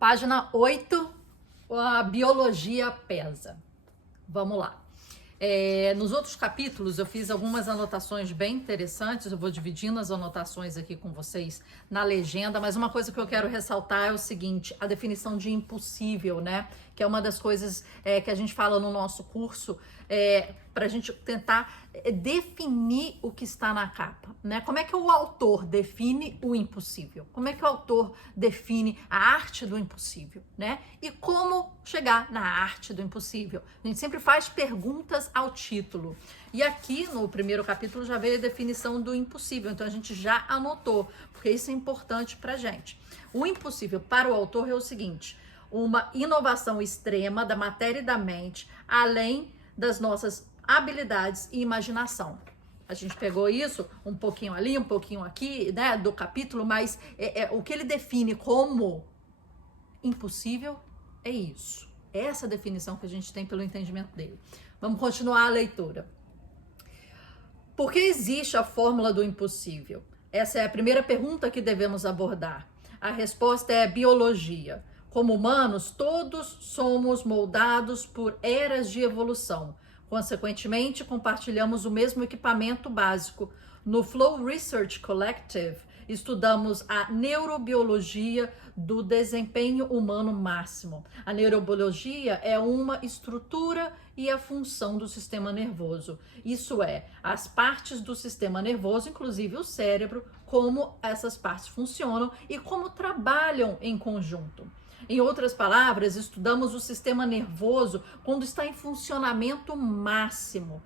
Página 8, a biologia pesa. Vamos lá. Nos outros capítulos eu fiz algumas anotações bem interessantes, eu vou dividindo as anotações aqui com vocês na legenda, mas uma coisa que eu quero ressaltar é o seguinte, a definição de impossível, né? Que é uma das coisas que a gente fala no nosso curso, para a gente tentar definir o que está na capa, né? Como é que o autor define o impossível? Como é que o autor define a arte do impossível, né? E como chegar na arte do impossível? A gente sempre faz perguntas ao título. E aqui no primeiro capítulo já veio a definição do impossível, então a gente já anotou, porque isso é importante pra gente. O impossível para o autor é o seguinte: uma inovação extrema da matéria e da mente, além das nossas habilidades e imaginação. A gente pegou isso um pouquinho ali, um pouquinho aqui, né, do capítulo, mas o que ele define como impossível é isso. É essa definição que a gente tem pelo entendimento dele. Vamos continuar a leitura. Por que existe a fórmula do impossível? Essa é a primeira pergunta que devemos abordar. A resposta é biologia. Como humanos, todos somos moldados por eras de evolução. Consequentemente, compartilhamos o mesmo equipamento básico. No Flow Research Collective, estudamos a neurobiologia do desempenho humano máximo. A neurobiologia é uma estrutura e a função do sistema nervoso. Isso é, as partes do sistema nervoso, inclusive o cérebro, como essas partes funcionam e como trabalham em conjunto. Em outras palavras, estudamos o sistema nervoso quando está em funcionamento máximo.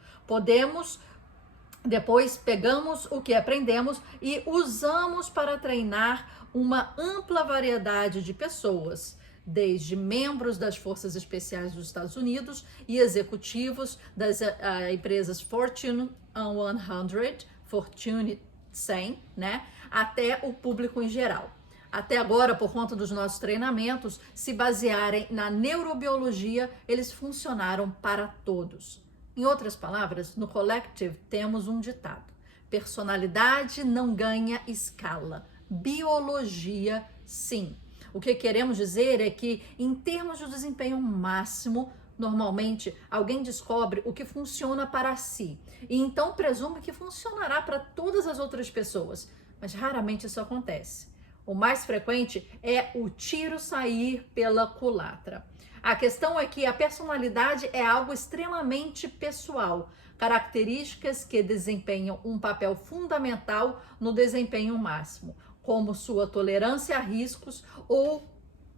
Depois pegamos o que aprendemos e usamos para treinar uma ampla variedade de pessoas, desde membros das Forças Especiais dos Estados Unidos e executivos das empresas Fortune 100, Fortune 100, né, até o público em geral. Até agora, por conta dos nossos treinamentos, se basearem na neurobiologia, eles funcionaram para todos. Em outras palavras, no Collective temos um ditado: personalidade não ganha escala, biologia sim. O que queremos dizer é que, em termos de desempenho máximo, normalmente alguém descobre o que funciona para si e então presume que funcionará para todas as outras pessoas, mas raramente isso acontece. O mais frequente é o tiro sair pela culatra. A questão é que a personalidade é algo extremamente pessoal, características que desempenham um papel fundamental no desempenho máximo, como sua tolerância a riscos ou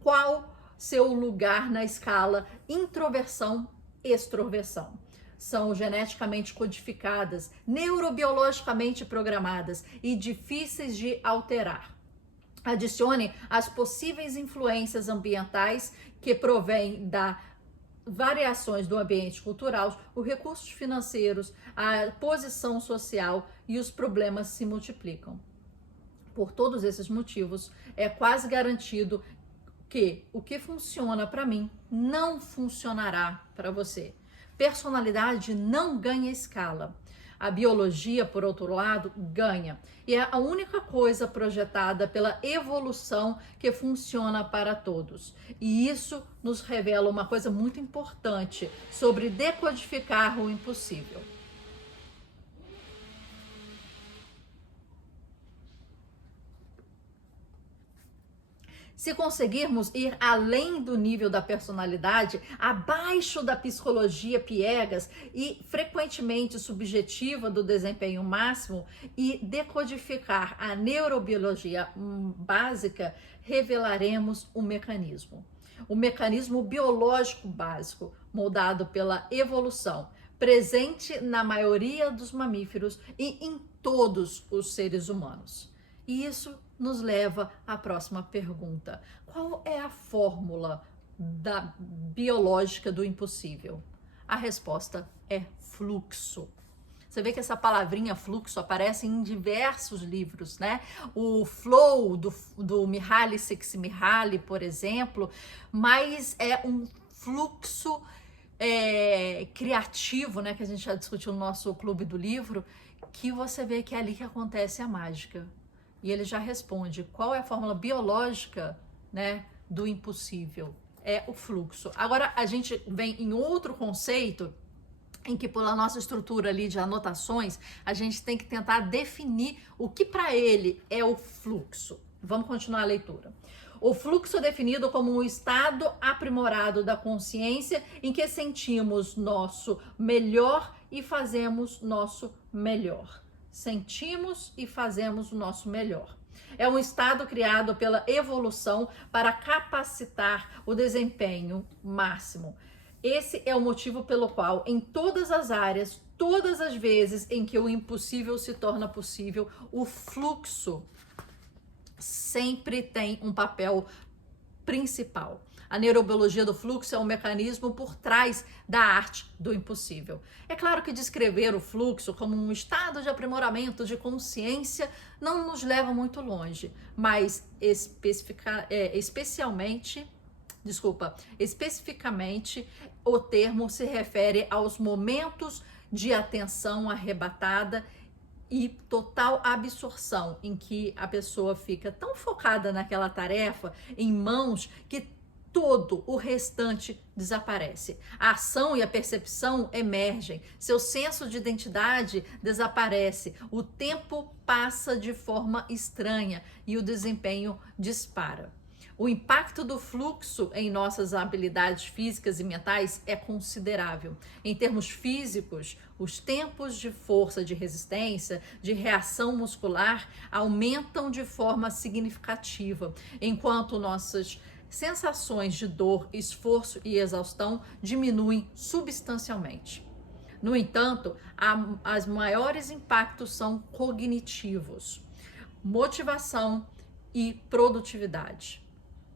qual seu lugar na escala introversão-extroversão. São geneticamente codificadas, neurobiologicamente programadas e difíceis de alterar. Adicione as possíveis influências ambientais que provêm das variações do ambiente cultural, os recursos financeiros, a posição social e os problemas se multiplicam. Por todos esses motivos, é quase garantido que o que funciona para mim não funcionará para você. Personalidade não ganha escala. A biologia, por outro lado, ganha. E é a única coisa projetada pela evolução que funciona para todos. E isso nos revela uma coisa muito importante sobre decodificar o impossível. Se conseguirmos ir além do nível da personalidade, abaixo da psicologia piegas e frequentemente subjetiva do desempenho máximo e decodificar a neurobiologia básica, revelaremos o mecanismo biológico básico, moldado pela evolução, presente na maioria dos mamíferos e em todos os seres humanos. E isso nos leva à próxima pergunta. Qual é a fórmula biológica do impossível? A resposta é fluxo. Você vê que essa palavrinha fluxo aparece em diversos livros, né? O Flow, do Mihaly Csikszentmihalyi, por exemplo, mas é um fluxo criativo, né? Que a gente já discutiu no nosso clube do livro, que você vê que é ali que acontece a mágica. E ele já responde qual é a fórmula biológica, né, do impossível. É o fluxo. Agora a gente vem em outro conceito em que pela nossa estrutura ali de anotações, a gente tem que tentar definir o que para ele é o fluxo. Vamos continuar a leitura. O fluxo é definido como um estado aprimorado da consciência em que sentimos nosso melhor e fazemos nosso melhor. Sentimos e fazemos o nosso melhor. É um estado criado pela evolução para capacitar o desempenho máximo. Esse é o motivo pelo qual, em todas as áreas, todas as vezes em que o impossível se torna possível, o fluxo sempre tem um papel principal. A neurobiologia do fluxo é um mecanismo por trás da arte do impossível. É claro que descrever o fluxo como um estado de aprimoramento de consciência não nos leva muito longe, mas especificamente, o termo se refere aos momentos de atenção arrebatada e total absorção em que a pessoa fica tão focada naquela tarefa em mãos que todo o restante desaparece. A ação e a percepção emergem, seu senso de identidade desaparece, o tempo passa de forma estranha e o desempenho dispara. O impacto do fluxo em nossas habilidades físicas e mentais é considerável. Em termos físicos, os tempos de força, de resistência, de reação muscular aumentam de forma significativa, enquanto nossas sensações de dor, esforço e exaustão diminuem substancialmente. No entanto, os maiores impactos são cognitivos, motivação e produtividade,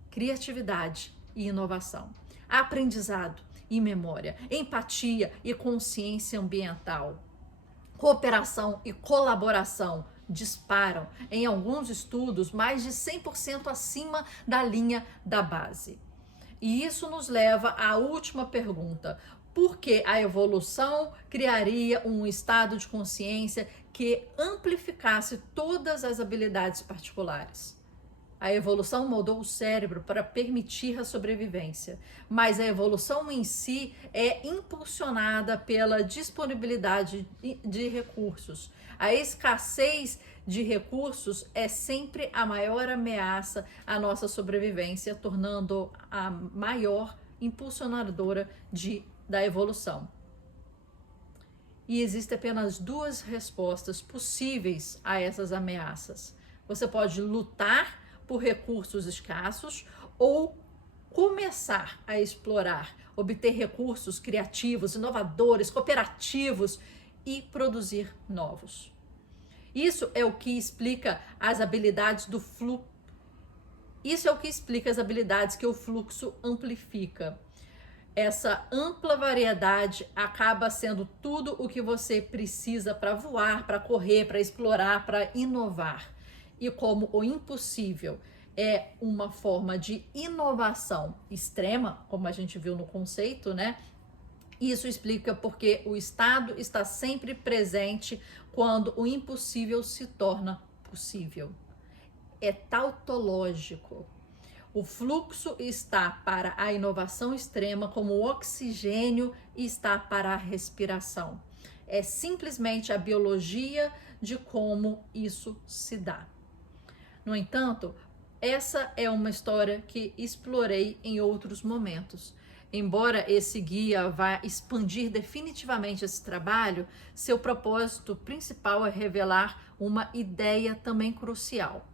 criatividade e inovação, aprendizado e memória, empatia e consciência ambiental, cooperação e colaboração disparam, em alguns estudos, mais de 100% acima da linha da base. E isso nos leva à última pergunta: por que a evolução criaria um estado de consciência que amplificasse todas as habilidades particulares? A evolução moldou o cérebro para permitir a sobrevivência, mas a evolução em si é impulsionada pela disponibilidade de recursos. A escassez de recursos é sempre a maior ameaça à nossa sobrevivência, tornando a maior impulsionadora da evolução. E existem apenas duas respostas possíveis a essas ameaças. Você pode lutar por recursos escassos ou começar a explorar, obter recursos criativos, inovadores, cooperativos e produzir novos. Isso é o que explica as habilidades do fluxo. Isso é o que explica as habilidades que o fluxo amplifica. Essa ampla variedade acaba sendo tudo o que você precisa para voar, para correr, para explorar, para inovar. E como o impossível é uma forma de inovação extrema, como a gente viu no conceito, né? Isso explica porque o estado está sempre presente quando o impossível se torna possível. É tautológico. O fluxo está para a inovação extrema como o oxigênio está para a respiração. É simplesmente a biologia de como isso se dá. No entanto, essa é uma história que explorei em outros momentos. Embora esse guia vá expandir definitivamente esse trabalho, seu propósito principal é revelar uma ideia também crucial.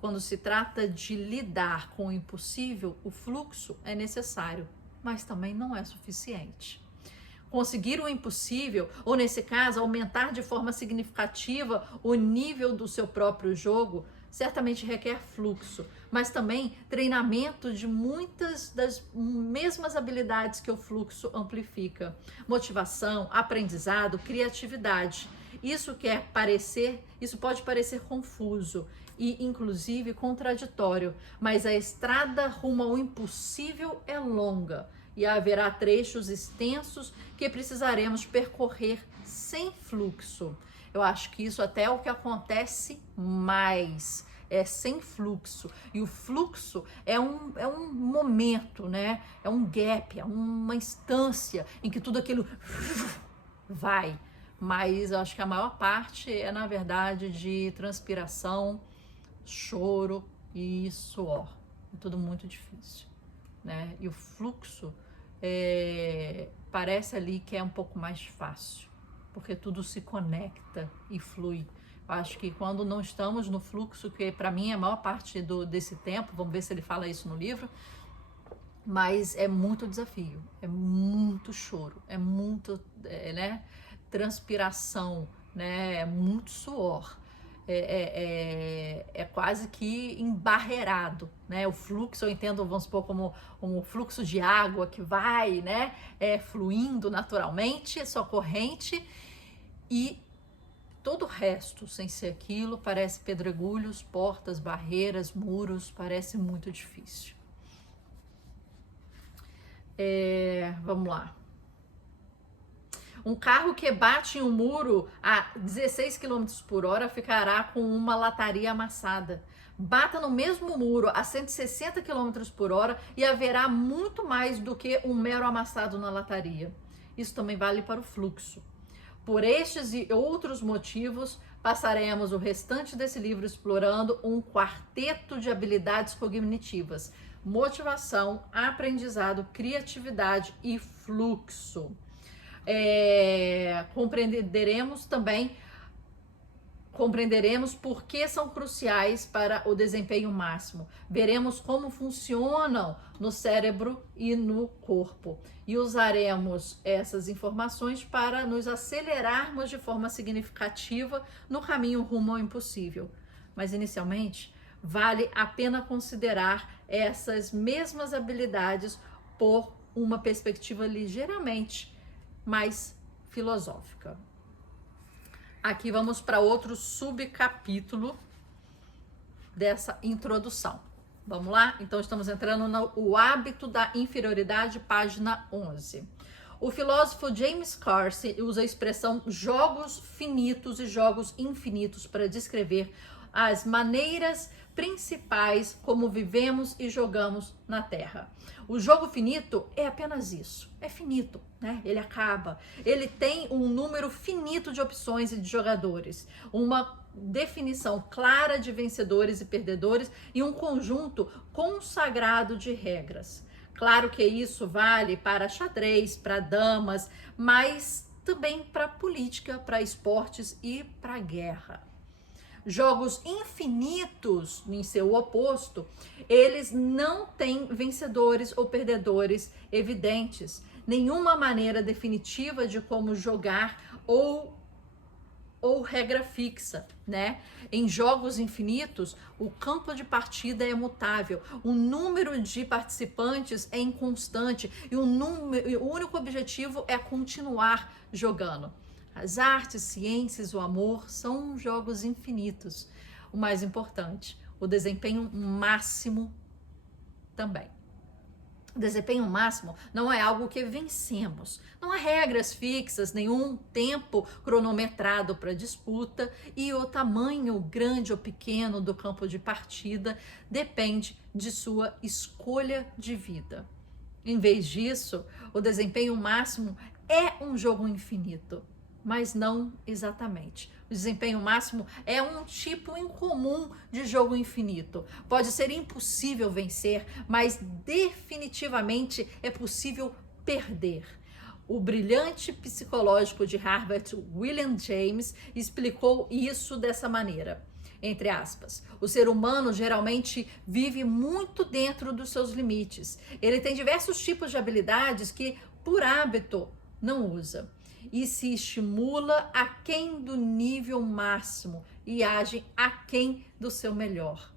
Quando se trata de lidar com o impossível, o fluxo é necessário, mas também não é suficiente. Conseguir o impossível, ou nesse caso, aumentar de forma significativa o nível do seu próprio jogo, certamente requer fluxo, mas também treinamento de muitas das mesmas habilidades que o fluxo amplifica. Motivação, aprendizado, criatividade. Isso pode parecer confuso e inclusive contraditório, mas a estrada rumo ao impossível é longa e haverá trechos extensos que precisaremos percorrer sem fluxo. Eu acho que isso até é o que acontece mais. é sem fluxo. E o fluxo é um momento, né? É um gap, é uma instância em que tudo aquilo vai. Mas eu acho que a maior parte é, na verdade, de transpiração, choro e suor. É tudo muito difícil, né? E o fluxo parece ali que é um pouco mais fácil, porque tudo se conecta e flui. Acho que quando não estamos no fluxo, que para mim é a maior parte desse tempo, vamos ver se ele fala isso no livro, mas é muito desafio, é muito choro, é muito, né, transpiração, né, é muito suor. É quase que embarreirado, né? O fluxo eu entendo, vamos supor, como um fluxo de água que vai, né, fluindo naturalmente, sua corrente, e todo o resto, sem ser aquilo, parece pedregulhos, portas, barreiras, muros, parece muito difícil. Vamos lá. Um carro que bate em um muro a 16 km por hora ficará com uma lataria amassada. Bata no mesmo muro a 160 km por hora e haverá muito mais do que um mero amassado na lataria. Isso também vale para o fluxo. Por estes e outros motivos, passaremos o restante desse livro explorando um quarteto de habilidades cognitivas: motivação, aprendizado, criatividade e fluxo. Compreenderemos por que são cruciais para o desempenho máximo. Veremos como funcionam no cérebro e no corpo. E usaremos essas informações para nos acelerarmos de forma significativa no caminho rumo ao impossível. Mas, inicialmente, vale a pena considerar essas mesmas habilidades por uma perspectiva ligeiramente mais filosófica. Aqui vamos para outro subcapítulo dessa introdução. Vamos lá? Então estamos entrando no hábito da inferioridade, página 11. O filósofo James Carse usa a expressão jogos finitos e jogos infinitos para descrever as maneiras principais como vivemos e jogamos na Terra. O jogo finito é apenas isso, é finito, né? Ele acaba. Ele tem um número finito de opções e de jogadores, uma definição clara de vencedores e perdedores e um conjunto consagrado de regras. Claro que isso vale para xadrez, para damas, mas também para política, para esportes e para guerra. Jogos infinitos, em seu oposto, eles não têm vencedores ou perdedores evidentes, nenhuma maneira definitiva de como jogar ou regra fixa, né? Em jogos infinitos, o campo de partida é mutável, o número de participantes é inconstante e o único objetivo é continuar jogando. As artes, ciências, o amor são jogos infinitos. O mais importante, o desempenho máximo também. O desempenho máximo não é algo que vencemos. Não há regras fixas, nenhum tempo cronometrado para disputa e o tamanho grande ou pequeno do campo de partida depende de sua escolha de vida. Em vez disso, o desempenho máximo é um jogo infinito, mas não exatamente. O desempenho máximo é um tipo incomum de jogo infinito. Pode ser impossível vencer, mas definitivamente é possível perder. O brilhante psicológico de Harvard, William James, explicou isso dessa maneira. Entre aspas, o ser humano geralmente vive muito dentro dos seus limites. Ele tem diversos tipos de habilidades que, por hábito, não usa. E se estimula aquém do nível máximo e age aquém do seu melhor.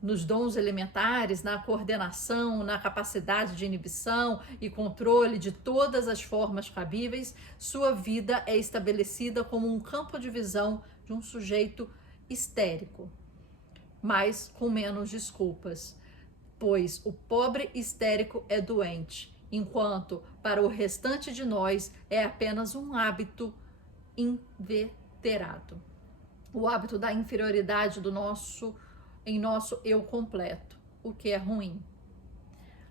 Nos dons elementares, na coordenação, na capacidade de inibição e controle de todas as formas cabíveis, sua vida é estabelecida como um campo de visão de um sujeito histérico, mas com menos desculpas, pois o pobre histérico é doente, enquanto para o restante de nós é apenas um hábito inveterado. o hábito da inferioridade em nosso eu completo, o que é ruim.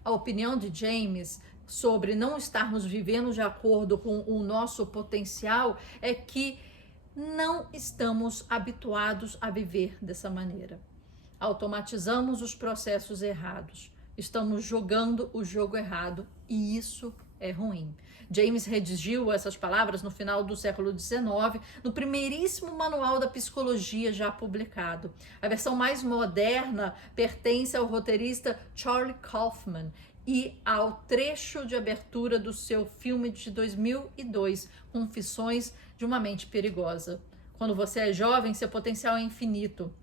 A opinião de James sobre não estarmos vivendo de acordo com o nosso potencial é que não estamos habituados a viver dessa maneira. Automatizamos os processos errados. Estamos jogando o jogo errado e isso é ruim. James redigiu essas palavras no final do século XIX, no primeiríssimo manual da psicologia já publicado. A versão mais moderna pertence ao roteirista Charlie Kaufman e ao trecho de abertura do seu filme de 2002, Confissões de uma Mente Perigosa. Quando você é jovem, seu potencial é infinito.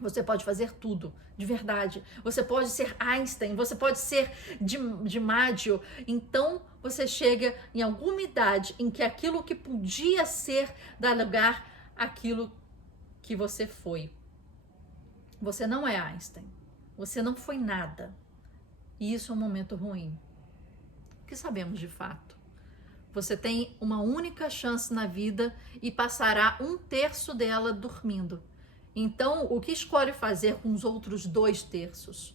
Você pode fazer tudo, de verdade. Você pode ser Einstein, você pode ser DiMaggio. Então, você chega em alguma idade em que aquilo que podia ser dá lugar àquilo que você foi. Você não é Einstein. Você não foi nada. E isso é um momento ruim. O que sabemos de fato? Você tem uma única chance na vida e passará 1/3 dela dormindo. Então, o que escolhe fazer com os outros 2/3?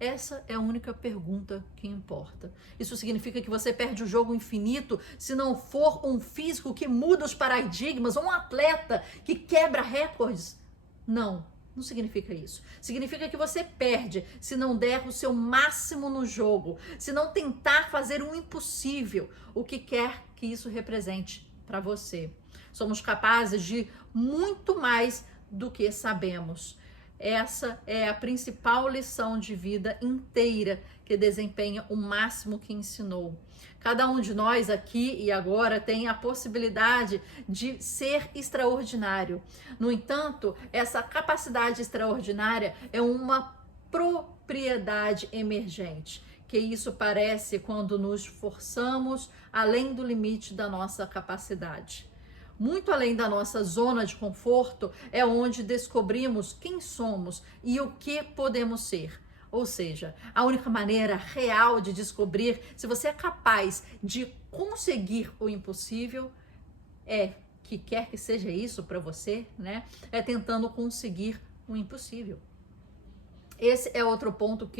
Essa é a única pergunta que importa. Isso significa que você perde o jogo infinito se não for um físico que muda os paradigmas, ou um atleta que quebra recordes. Não, não significa isso. Significa que você perde se não der o seu máximo no jogo, se não tentar fazer o impossível, o que quer que isso represente para você. Somos capazes de muito mais do que sabemos. Essa é a principal lição de vida inteira que desempenha o máximo que ensinou. Cada um de nós aqui e agora tem a possibilidade de ser extraordinário. No entanto, essa capacidade extraordinária é uma propriedade emergente, que isso parece quando nos forçamos além do limite da nossa capacidade. Muito além da nossa zona de conforto é onde descobrimos quem somos e o que podemos ser. Ou seja, a única maneira real de descobrir se você é capaz de conseguir o impossível é, que quer que seja isso para você, né? É tentando conseguir o impossível. Esse é outro ponto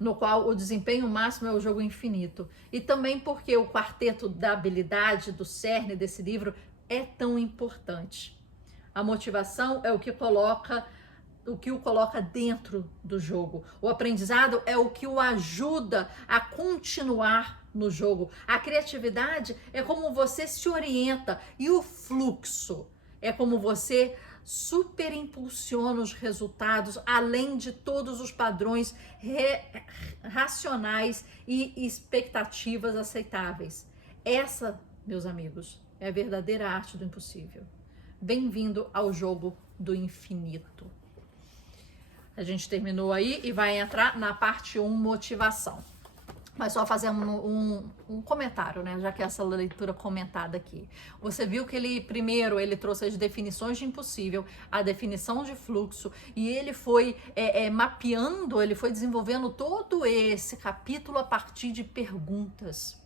no qual o desempenho máximo é o jogo infinito. E também porque o quarteto da habilidade, do cerne desse livro, é tão importante. A motivação é o que o coloca dentro do jogo. O aprendizado é o que o ajuda a continuar no jogo. A criatividade é como você se orienta e o fluxo é como você superimpulsiona os resultados além de todos os padrões racionais e expectativas aceitáveis. Essa, meus amigos, é a verdadeira arte do impossível. Bem-vindo ao jogo do infinito. A gente terminou aí e vai entrar na parte 1, motivação. Mas só fazer um comentário, né? Já que essa leitura comentada aqui. Você viu que ele trouxe as definições de impossível, a definição de fluxo, e ele foi mapeando, ele foi desenvolvendo todo esse capítulo a partir de perguntas.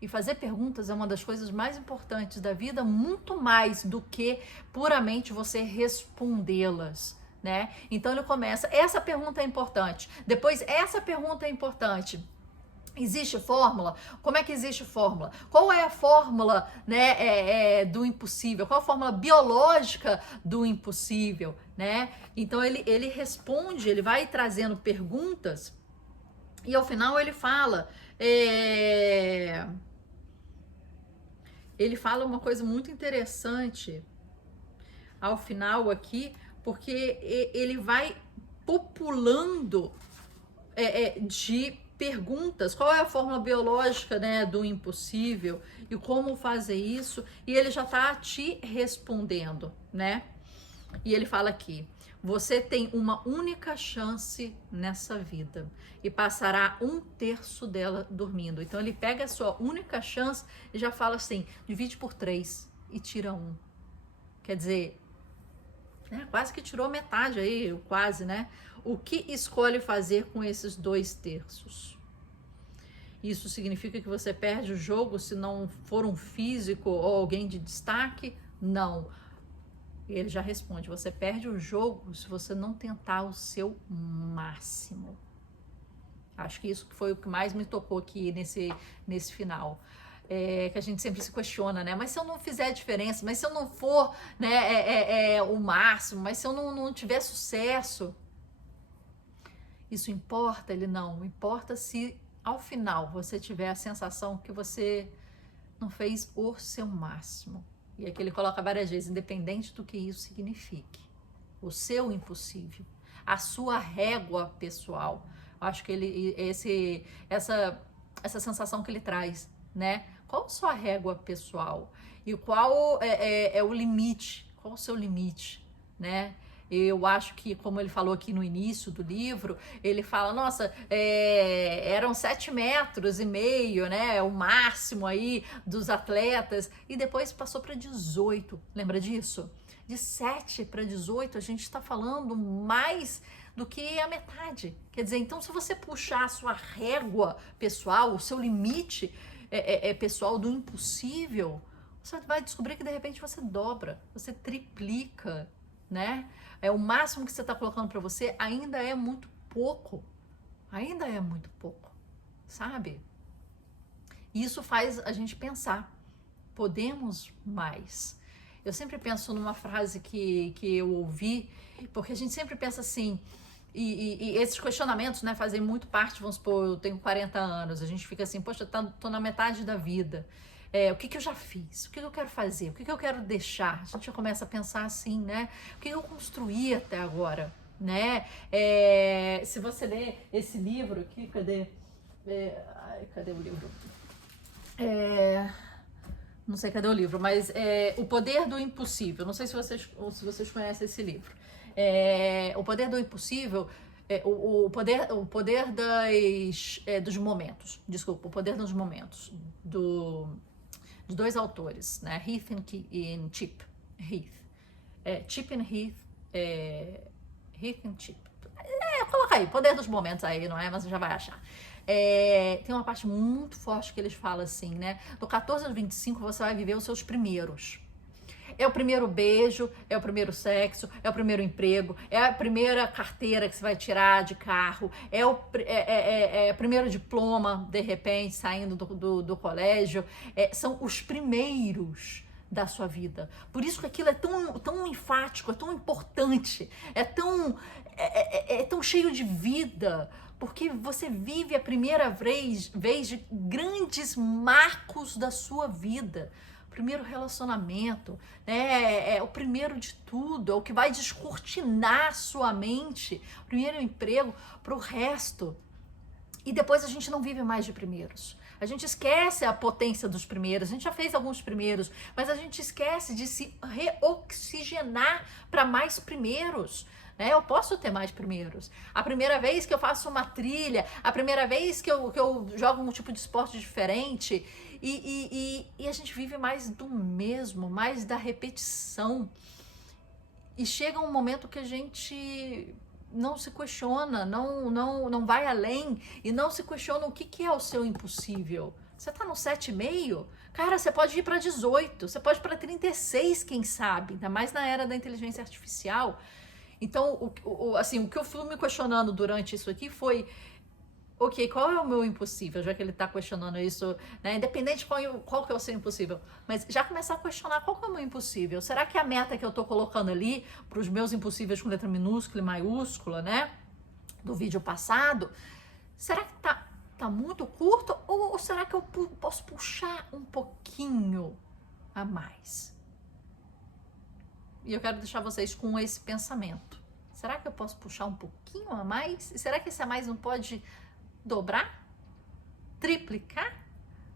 E fazer perguntas é uma das coisas mais importantes da vida, muito mais do que puramente você respondê-las, né? Então ele começa, essa pergunta é importante, depois essa pergunta é importante. Existe fórmula? Como é que existe fórmula? Qual é a fórmula, né, do impossível? Qual a fórmula biológica do impossível, né? Então ele responde, ele vai trazendo perguntas e ao final ele fala uma coisa muito interessante ao final aqui, porque ele vai populando de perguntas, qual é a fórmula biológica, né, do impossível e como fazer isso, e ele já está te respondendo, né? E ele fala aqui: você tem uma única chance nessa vida e passará 1/3 dela dormindo. Então ele pega a sua única chance e já fala assim: divide por 3 e tira 1. Quer dizer, quase que tirou metade aí, quase, né? O que escolhe fazer com esses 2/3? Isso significa que você perde o jogo se não for um físico ou alguém de destaque? Não. E ele já responde: você perde o jogo se você não tentar o seu máximo. Acho que isso foi o que mais me tocou aqui nesse final. Que a gente sempre se questiona, né? Mas se eu não fizer diferença, mas se eu não for, né, o máximo, mas se eu não tiver sucesso, isso importa? Ele não. Importa se ao final você tiver a sensação que você não fez o seu máximo. E aqui ele coloca várias vezes, independente do que isso signifique. O seu impossível, a sua régua pessoal. Acho que essa sensação que ele traz, né? Qual a sua régua pessoal? E qual é o limite? Qual o seu limite, né? Eu acho que, como ele falou aqui no início do livro, ele fala, nossa, eram 7,5 metros, né, o máximo aí dos atletas, e depois passou para 18, lembra disso? De 7 para 18, a gente está falando mais do que a metade. Quer dizer, então se você puxar a sua régua pessoal, o seu limite pessoal do impossível, você vai descobrir que de repente você dobra, você triplica, né? O máximo que você está colocando para você ainda é muito pouco. Ainda é muito pouco, sabe? Isso faz a gente pensar. Podemos mais. Eu sempre penso numa frase que eu ouvi, porque a gente sempre pensa assim, e esses questionamentos, né, fazem muito parte, vamos supor, eu tenho 40 anos, a gente fica assim, poxa, tô na metade da vida. O que eu já fiz? O que eu quero fazer? O que eu quero deixar? A gente já começa a pensar assim, né? O que eu construí até agora, né? Se você ler esse livro aqui, cadê? Cadê o livro? Não sei cadê o livro, mas O Poder do Impossível. Não sei se vocês conhecem esse livro. O Poder do Impossível, o poder dos momentos. Desculpa, o poder dos momentos de dois autores, né? Heath e Chip. Chip and Heath. Heath and Chip. Coloca aí, Poder dos Momentos aí, não é? Mas você já vai achar. Tem uma parte muito forte que eles falam assim, né? Do 14 aos 25 você vai viver os seus primeiros. É o primeiro beijo, é o primeiro sexo, é o primeiro emprego, é a primeira carteira que você vai tirar de carro, é o primeiro diploma, de repente, saindo do colégio. São os primeiros da sua vida. Por isso que aquilo é tão enfático, é tão importante, é tão cheio de vida, porque você vive a primeira vez de grandes marcos da sua vida. Primeiro relacionamento, né? É o primeiro de tudo, é o que vai descortinar sua mente, primeiro emprego para o resto. E depois a gente não vive mais de primeiros. A gente esquece a potência dos primeiros, a gente já fez alguns primeiros, mas a gente esquece de se reoxigenar para mais primeiros. Eu posso ter mais primeiros. A primeira vez que eu faço uma trilha, a primeira vez que eu jogo um tipo de esporte diferente, e a gente vive mais do mesmo, mais da repetição. E chega um momento que a gente não se questiona, não vai além, e não se questiona o que é o seu impossível. Você tá no 7,5? Cara, você pode ir para 18, você pode ir para 36, quem sabe, ainda mais na era da inteligência artificial. Então, assim, o que eu fui me questionando durante isso aqui foi, ok, qual é o meu impossível, já que ele está questionando isso, né? Independente qual que é o seu impossível, mas já começar a questionar qual que é o meu impossível. Será que a meta que eu estou colocando ali para os meus impossíveis com letra minúscula e maiúscula, né, do vídeo passado, será que tá muito curto, ou será que eu posso puxar um pouquinho a mais? E eu quero deixar vocês com esse pensamento. Será que eu posso puxar um pouquinho a mais? E será que esse a mais não pode dobrar? Triplicar?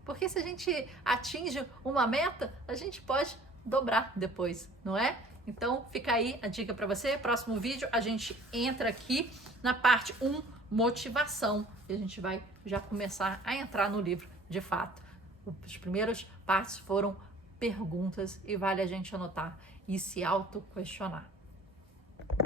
Porque se a gente atinge uma meta, a gente pode dobrar depois, não é? Então, fica aí a dica para você. Próximo vídeo, a gente entra aqui na parte 1, motivação. E a gente vai já começar a entrar no livro de fato. Os primeiros partes foram perguntas e vale a gente anotar e se auto-questionar.